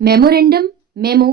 Memorandum memo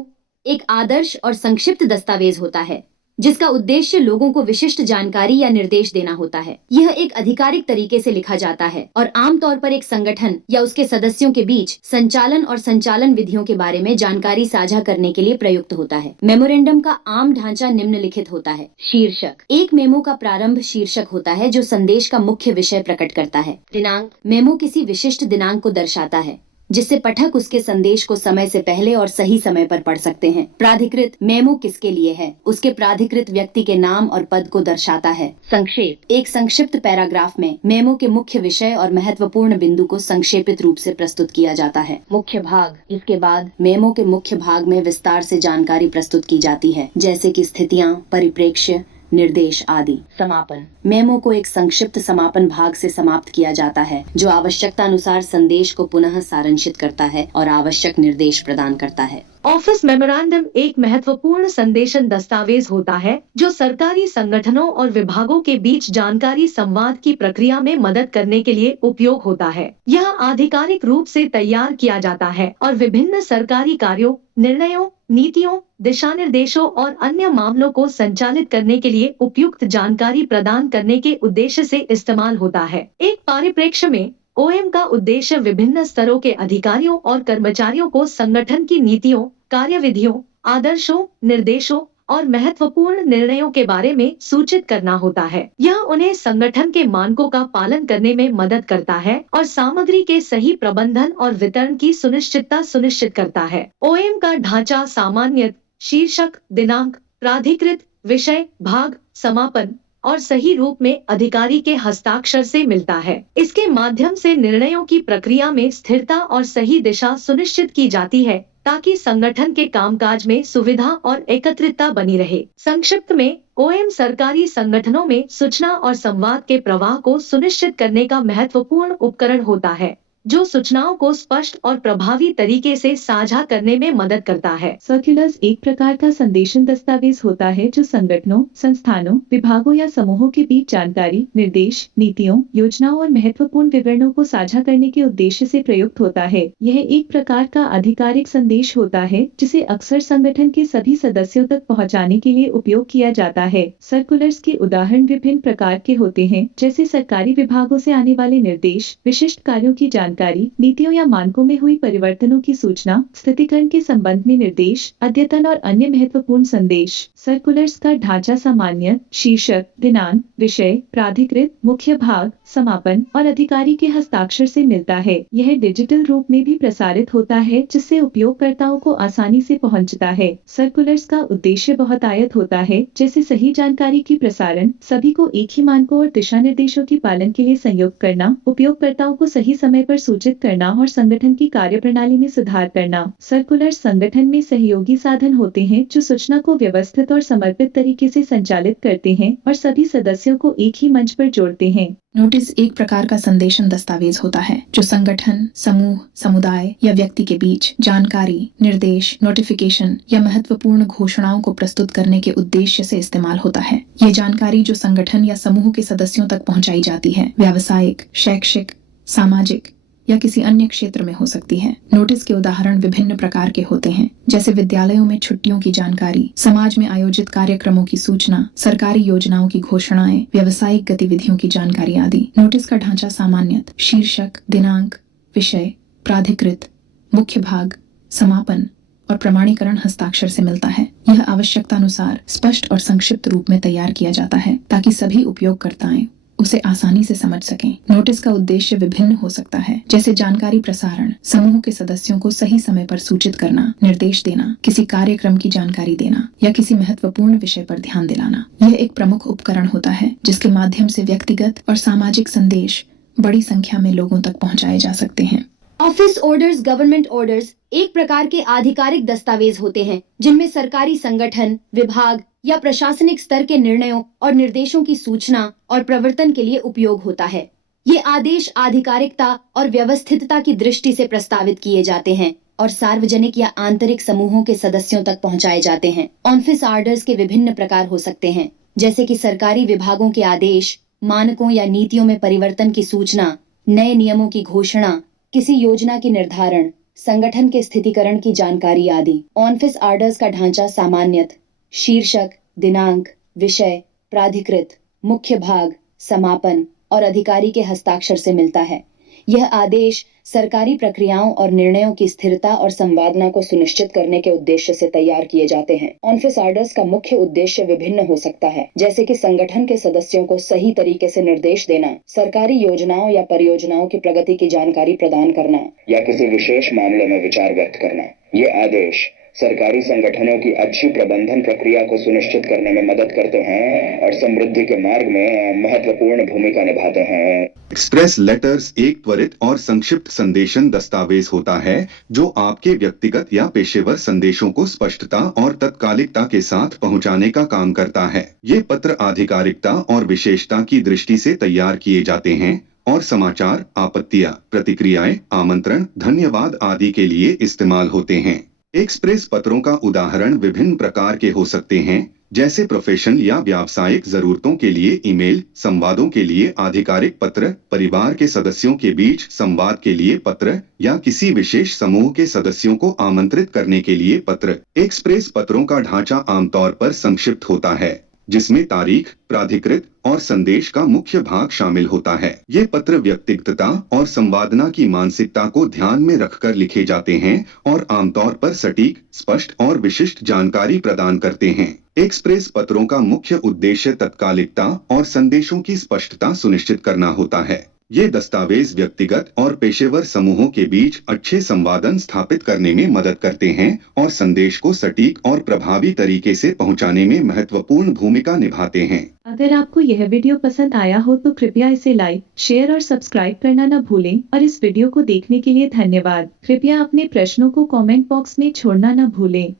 एक आदर्श और संक्षिप्त दस्तावेज होता है जिसका उद्देश्य लोगों को विशिष्ट जानकारी या निर्देश देना होता है। यह एक आधिकारिक तरीके से लिखा जाता है और आमतौर पर एक संगठन या उसके सदस्यों के बीच संचालन और संचालन विधियों के बारे में जानकारी साझा करने के लिए प्रयुक्त होता है। मेमोरेंडम का आम ढांचा निम्नलिखित होता है। शीर्षक, एक मेमो का प्रारंभ शीर्षक होता है जो संदेश का मुख्य विषय प्रकट करता है। दिनांक, मेमो किसी विशिष्ट दिनांक को दर्शाता है जिससे पाठक उसके संदेश को समय से पहले और सही समय पर पढ़ सकते हैं। प्राधिकृत, मेमो किसके लिए है, उसके प्राधिकृत व्यक्ति के नाम और पद को दर्शाता है। संक्षेप, एक संक्षिप्त पैराग्राफ में मेमो के मुख्य विषय और महत्वपूर्ण बिंदु को संक्षेपित रूप से प्रस्तुत किया जाता है। मुख्य भाग, इसके बाद मेमो के मुख्य भाग में विस्तार से जानकारी प्रस्तुत की जाती है जैसे कि स्थितियाँ, परिप्रेक्ष्य, निर्देश आदि। समापन, मेमो को एक संक्षिप्त समापन भाग से समाप्त किया जाता है जो आवश्यकता अनुसार संदेश को पुनः सारांशित करता है और आवश्यक निर्देश प्रदान करता है। ऑफिस मेमोरेंडम एक महत्वपूर्ण संदेशन दस्तावेज होता है जो सरकारी संगठनों और विभागों के बीच जानकारी संवाद की प्रक्रिया में मदद करने के लिए उपयोग होता है। यह आधिकारिक रूप से तैयार किया जाता है और विभिन्न सरकारी कार्यों, निर्णयों, नीतियों, दिशा निर्देशों और अन्य मामलों को संचालित करने के लिए उपयुक्त जानकारी प्रदान करने के उद्देश्य से इस्तेमाल होता है। एक परिप्रेक्ष्य में ओएम का उद्देश्य विभिन्न स्तरों के अधिकारियों और कर्मचारियों को संगठन की नीतियों, कार्यविधियों, आदर्शों, निर्देशों और महत्वपूर्ण निर्णयों के बारे में सूचित करना होता है। यह उन्हें संगठन के मानकों का पालन करने में मदद करता है और सामग्री के सही प्रबंधन और वितरण की सुनिश्चितता सुनिश्चित करता है। ओएम का ढांचा सामान्य शीर्षक, दिनांक, प्राधिकृत विषय, भाग, समापन और सही रूप में अधिकारी के हस्ताक्षर से मिलता है। इसके माध्यम से निर्णयों की प्रक्रिया में स्थिरता और सही दिशा सुनिश्चित की जाती है ताकि संगठन के कामकाज में सुविधा और एकत्रितता बनी रहे। संक्षिप्त में, ओएम सरकारी संगठनों में सूचना और संवाद के प्रवाह को सुनिश्चित करने का महत्वपूर्ण उपकरण होता है जो सूचनाओं को स्पष्ट और प्रभावी तरीके से साझा करने में मदद करता है। सर्कुलर्स एक प्रकार का संदेशन दस्तावेज होता है जो संगठनों, संस्थानों, विभागों या समूहों के बीच जानकारी, निर्देश, नीतियों, योजनाओं और महत्वपूर्ण विवरणों को साझा करने के उद्देश्य से प्रयुक्त होता है। यह एक प्रकार का आधिकारिक संदेश होता है जिसे अक्सर संगठन के सभी सदस्यों तक पहुँचाने के लिए उपयोग किया जाता है। सर्कुलर्स के उदाहरण विभिन्न प्रकार के होते हैं जैसे सरकारी विभागों से आने वाले निर्देश, विशिष्ट कार्यों की जानकारी, नीतियों या मानकों में हुई परिवर्तनों की सूचना, स्थितिकरण के संबंध में निर्देश, अद्यतन और अन्य महत्वपूर्ण संदेश। सर्कुलर्स का ढांचा सामान्य शीर्षक, दिनांक, विषय, प्राधिकृत, मुख्य भाग, समापन और अधिकारी के हस्ताक्षर से मिलता है। यह डिजिटल रूप में भी प्रसारित होता है जिससे उपयोगकर्ताओं को आसानी से पहुंचता है। सर्कुलर्स का उद्देश्य बहुतायत होता है जैसे सही जानकारी की प्रसारण, सभी को एक ही मानकों और दिशा निर्देशों की पालन के लिए संयुक्त करना, उपयोगकर्ताओं को सही समय पर सूचित करना और संगठन की कार्यप्रणाली में सुधार करना। सर्कुलर संगठन में सहयोगी साधन होते हैं जो सूचना को व्यवस्थित और समर्पित तरीके से संचालित करते हैं और सभी सदस्यों को एक ही मंच पर जोड़ते हैं। नोटिस एक प्रकार का संदेशन दस्तावेज होता है जो संगठन, समूह, समुदाय या व्यक्ति के बीच जानकारी, निर्देश, नोटिफिकेशन या महत्वपूर्ण घोषणाओं को प्रस्तुत करने के उद्देश्य से इस्तेमाल होता है। ये जानकारी जो संगठन या समूह के सदस्यों तक पहुंचाई जाती है व्यावसायिक, शैक्षिक, सामाजिक या किसी अन्य क्षेत्र में हो सकती है। नोटिस के उदाहरण विभिन्न प्रकार के होते हैं जैसे विद्यालयों में छुट्टियों की जानकारी, समाज में आयोजित कार्यक्रमों की सूचना, सरकारी योजनाओं की घोषणाएं, व्यावसायिक गतिविधियों की जानकारी आदि। नोटिस का ढांचा सामान्यत शीर्षक, दिनांक, विषय, प्राधिकृत, मुख्य भाग, समापन और प्रमाणीकरण हस्ताक्षर से मिलता है। यह आवश्यकतानुसार स्पष्ट और संक्षिप्त रूप में तैयार किया जाता है ताकि सभी उपयोगकर्ताएं उसे आसानी से समझ सकें। नोटिस का उद्देश्य विभिन्न हो सकता है जैसे जानकारी प्रसारण, समूह के सदस्यों को सही समय पर सूचित करना, निर्देश देना, किसी कार्यक्रम की जानकारी देना या किसी महत्वपूर्ण विषय पर ध्यान दिलाना। यह एक प्रमुख उपकरण होता है जिसके माध्यम से व्यक्तिगत और सामाजिक संदेश बड़ी संख्या में लोगों तक पहुंचाए जा सकते हैं। ऑफिस ऑर्डर्स, गवर्नमेंट ऑर्डर्स एक प्रकार के आधिकारिक दस्तावेज होते हैं जिनमें सरकारी संगठन, विभाग या प्रशासनिक स्तर के निर्णयों और निर्देशों की सूचना और प्रवर्तन के लिए उपयोग होता है। ये आदेश आधिकारिकता और व्यवस्थितता की दृष्टि से प्रस्तावित किए जाते हैं और सार्वजनिक या आंतरिक समूहों के सदस्यों तक पहुंचाए जाते हैं। ऑफिस ऑर्डर्स के विभिन्न प्रकार हो सकते हैं जैसे कि सरकारी विभागों के आदेश, मानकों या नीतियों में परिवर्तन की सूचना, नए नियमों की घोषणा, किसी योजना के निर्धारण, संगठन के स्थितिकरण की जानकारी आदि। ऑनफिस आर्डर्स का ढांचा सामान्यत शीर्षक, दिनांक, विषय, प्राधिकृत, मुख्य भाग, समापन और अधिकारी के हस्ताक्षर से मिलता है। यह आदेश सरकारी प्रक्रियाओं और निर्णयों की स्थिरता और संवादना को सुनिश्चित करने के उद्देश्य से तैयार किए जाते हैं। ऑनफिस आर्डर्स का मुख्य उद्देश्य विभिन्न हो सकता है, जैसे कि संगठन के सदस्यों को सही तरीके से निर्देश देना, सरकारी योजनाओं या परियोजनाओं की प्रगति की जानकारी प्रदान करना या किसी विशेष मामले में विचार व्यक्त करना। ये आदेश सरकारी संगठनों की अच्छी प्रबंधन प्रक्रिया को सुनिश्चित करने में मदद करते हैं और समृद्धि के मार्ग में महत्वपूर्ण भूमिका निभाते हैं। एक्सप्रेस लेटर्स एक त्वरित और संक्षिप्त संदेशन दस्तावेज होता है जो आपके व्यक्तिगत या पेशेवर संदेशों को स्पष्टता और तत्कालिकता के साथ पहुंचाने का काम करता है। ये पत्र आधिकारिकता और विशेषता की दृष्टि से तैयार किए जाते हैं और समाचार, आपत्तियां, प्रतिक्रियाएं, आमंत्रण, धन्यवाद आदि के लिए इस्तेमाल होते हैं। एक्सप्रेस पत्रों का उदाहरण विभिन्न प्रकार के हो सकते हैं, जैसे प्रोफेशनल या व्यावसायिक जरूरतों के लिए ईमेल, संवादों के लिए आधिकारिक पत्र, परिवार के सदस्यों के बीच संवाद के लिए पत्र या किसी विशेष समूह के सदस्यों को आमंत्रित करने के लिए पत्र। एक्सप्रेस पत्रों का ढांचा आमतौर पर संक्षिप्त होता है, जिसमें तारीख, प्राधिकृत और संदेश का मुख्य भाग शामिल होता है। ये पत्र व्यक्तिगतता और संवादना की मानसिकता को ध्यान में रखकर लिखे जाते हैं और आमतौर पर सटीक, स्पष्ट और विशिष्ट जानकारी प्रदान करते हैं। एक्सप्रेस पत्रों का मुख्य उद्देश्य तत्कालिकता और संदेशों की स्पष्टता सुनिश्चित करना होता है। ये दस्तावेज व्यक्तिगत और पेशेवर समूहों के बीच अच्छे संवादन स्थापित करने में मदद करते हैं और संदेश को सटीक और प्रभावी तरीके से पहुंचाने में महत्वपूर्ण भूमिका निभाते हैं। अगर आपको यह वीडियो पसंद आया हो तो कृपया इसे लाइक, शेयर और सब्सक्राइब करना न भूलें और इस वीडियो को देखने के लिए धन्यवाद। कृपया अपने प्रश्नों को कमेंट बॉक्स में छोड़ना न भूलें।